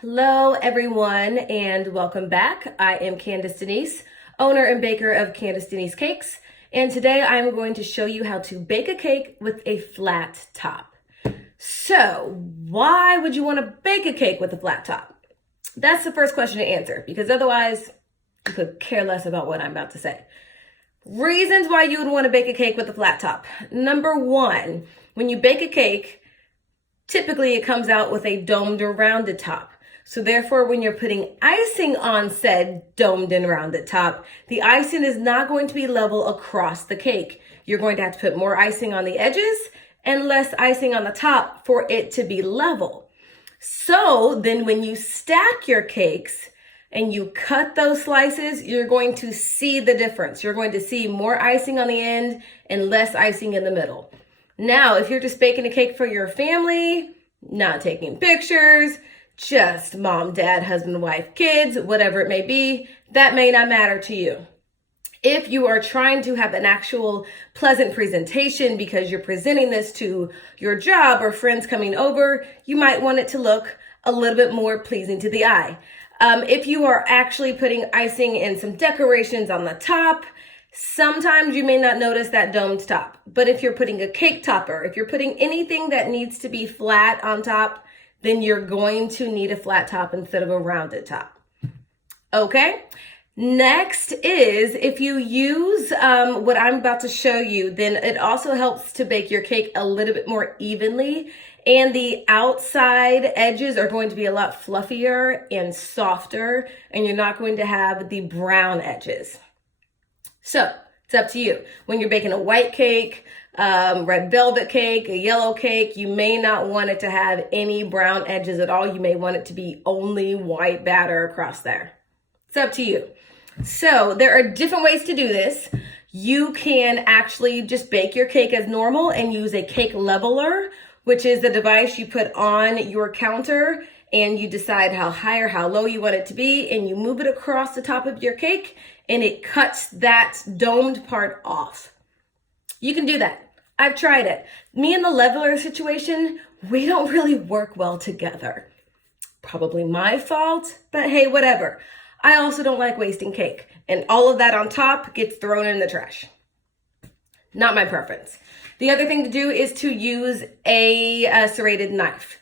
Hello, everyone, and welcome back. I am Candace Denise, owner and baker of Candace Denise Cakes, and today I'm going to show you how to bake a cake with a flat top. So, why would you want to bake a cake with a flat top? That's the first question to answer, because otherwise, you could care less about what I'm about to say. Reasons why you would want to bake a cake with a flat top. Number one, when you bake a cake, typically it comes out with a domed or rounded top. So therefore, when you're putting icing on said domed and rounded top, the icing is not going to be level across the cake. You're going to have to put more icing on the edges and less icing on the top for it to be level. So then when you stack your cakes and you cut those slices, you're going to see the difference. You're going to see more icing on the end and less icing in the middle. Now, if you're just baking a cake for your family, not taking pictures, just mom, dad, husband, wife, kids, whatever it may be, that may not matter to you. If you are trying to have an actual pleasant presentation because you're presenting this to your job or friends coming over, you might want it to look a little bit more pleasing to the eye. If you are actually putting icing and some decorations on the top, sometimes you may not notice that domed top. But if you're putting a cake topper, if you're putting anything that needs to be flat on top, then you're going to need a flat top instead of a rounded top. Okay? Next is if you use what I'm about to show you, then it also helps to bake your cake a little bit more evenly. And the outside edges are going to be a lot fluffier and softer, and you're not going to have the brown edges. So it's up to you. When you're baking a white cake, red velvet cake, a yellow cake, you may not want it to have any brown edges at all. You may want it to be only white batter across there. It's up to you. So there are different ways to do this. You can actually just bake your cake as normal and use a cake leveler, which is the device you put on your counter and you decide how high or how low you want it to be, and you move it across the top of your cake and it cuts that domed part off. You can do that. I've tried it. Me and the leveler situation, we don't really work well together. Probably my fault, but hey, whatever. I also don't like wasting cake, and all of that on top gets thrown in the trash. Not my preference. The other thing to do is to use a serrated knife.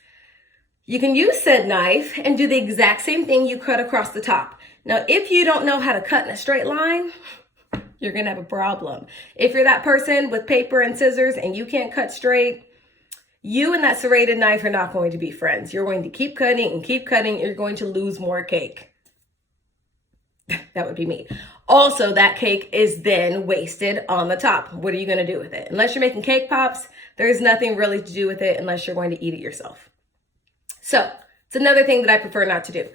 You can use said knife and do the exact same thing you cut across the top. Now, if you don't know how to cut in a straight line, you're going to have a problem. If you're that person with paper and scissors and you can't cut straight, you and that serrated knife are not going to be friends. You're going to keep cutting and keep cutting. You're going to lose more cake. That would be me. Also, that cake is then wasted on the top. What are you going to do with it? Unless you're making cake pops, there's nothing really to do with it unless you're going to eat it yourself. So it's another thing that I prefer not to do.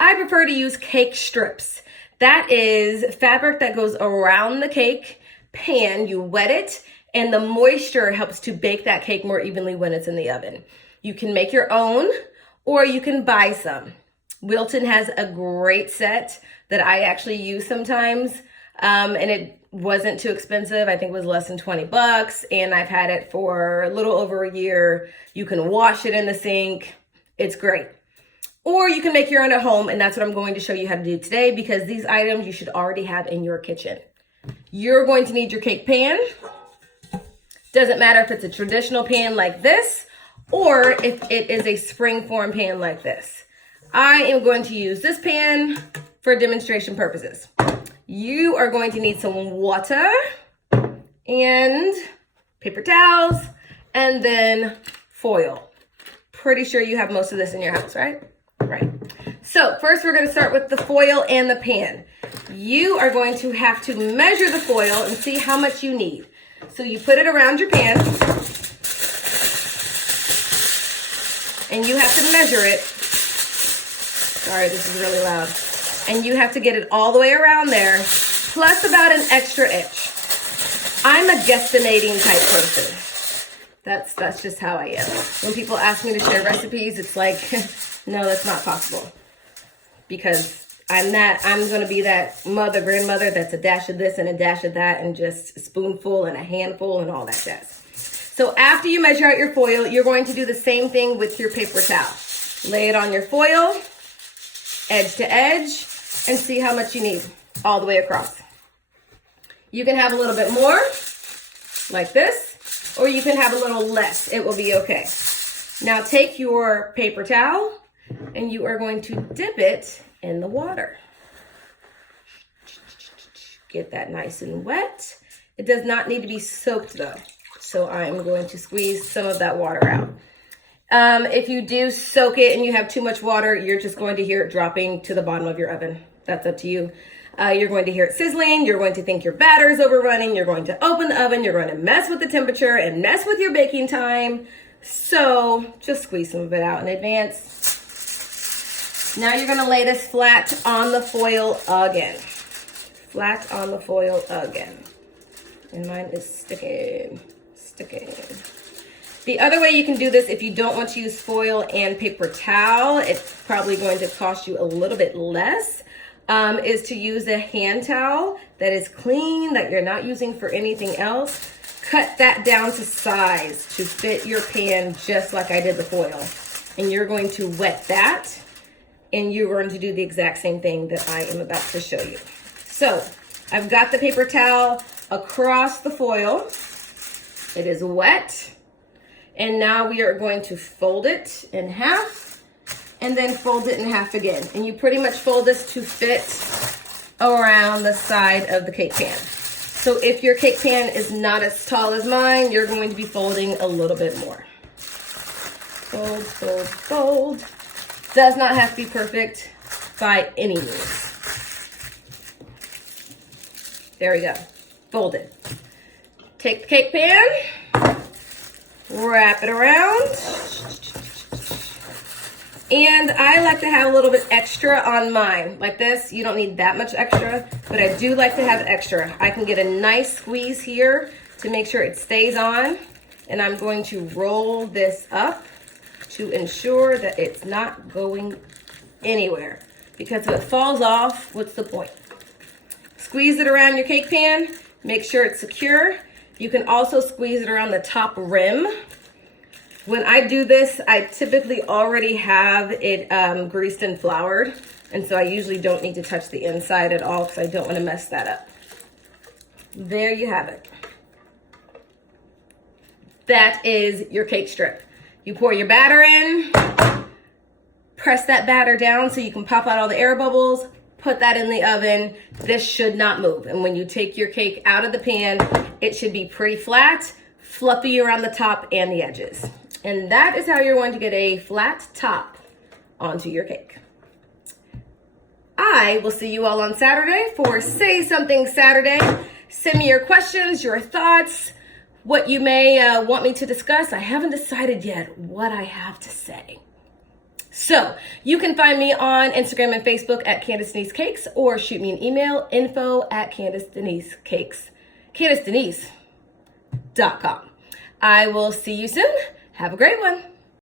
I prefer to use cake strips. That is fabric that goes around the cake pan. You wet it, and the moisture helps to bake that cake more evenly when it's in the oven. You can make your own, or you can buy some. Wilton has a great set that I actually use sometimes, and it wasn't too expensive. I think it was less than 20 bucks, and I've had it for a little over a year. You can wash it in the sink. It's great. Or you can make your own at home, and that's what I'm going to show you how to do today, because these items you should already have in your kitchen. You're going to need your cake pan. Doesn't matter if it's a traditional pan like this, or if it is a springform pan like this. I am going to use this pan for demonstration purposes. You are going to need some water and paper towels and then foil. Pretty sure you have most of this in your house, right? Right. So first we're going to start with the foil and the pan. You are going to have to measure the foil and see how much you need. So you put it around your pan and you have to measure it. Sorry, this is really loud. And you have to get it all the way around there, plus about an extra inch. I'm a guesstimating type person. That's just how I am. When people ask me to share recipes, it's like, no, that's not possible. Because I'm going to be that grandmother that's a dash of this and a dash of that and just a spoonful and a handful and all that jazz. So after you measure out your foil, you're going to do the same thing with your paper towel. Lay it on your foil edge to edge, and see how much you need all the way across. You can have a little bit more, like this, or you can have a little less. It will be okay. Now take your paper towel and you are going to dip it in the water. Get that nice and wet. It does not need to be soaked though. So I'm going to squeeze some of that water out. If you do soak it and you have too much water, you're just going to hear it dropping to the bottom of your oven. That's up to you. You're going to hear it sizzling. You're going to think your batter is overrunning. You're going to open the oven. You're going to mess with the temperature and mess with your baking time. So just squeeze some of it out in advance. Now you're going to lay this flat on the foil again. Flat on the foil again. And mine is sticking. The other way you can do this, if you don't want to use foil and paper towel, it's probably going to cost you a little bit less, is to use a hand towel that is clean, that you're not using for anything else. Cut that down to size to fit your pan just like I did the foil. And you're going to wet that, and you're going to do the exact same thing that I am about to show you. So I've got the paper towel across the foil. It is wet. And now we are going to fold it in half and then fold it in half again. And you pretty much fold this to fit around the side of the cake pan. So if your cake pan is not as tall as mine, you're going to be folding a little bit more. Fold, fold, fold. Does not have to be perfect by any means. There we go. Fold it. Take the cake pan, wrap it around. And I like to have a little bit extra on mine. Like this, you don't need that much extra, but I do like to have extra. I can get a nice squeeze here to make sure it stays on. And I'm going to roll this up to ensure that it's not going anywhere. Because if it falls off, what's the point? Squeeze it around your cake pan. Make sure it's secure. You can also squeeze it around the top rim. When I do this, I typically already have it greased and floured. And so I usually don't need to touch the inside at all because I don't want to mess that up. There you have it. That is your cake strip. You pour your batter in, press that batter down so you can pop out all the air bubbles, put that in the oven. This should not move. And when you take your cake out of the pan, it should be pretty flat, fluffy around the top and the edges. And that is how you're going to get a flat top onto your cake. I will see you all on Saturday for Say Something Saturday. Send me your questions, your thoughts, what you may want me to discuss. I haven't decided yet what I have to say. So you can find me on Instagram and Facebook at Candace Denise Cakes, or shoot me an email, info@CandaceDeniseCakes, CandaceDenise.com. I will see you soon. Have a great one.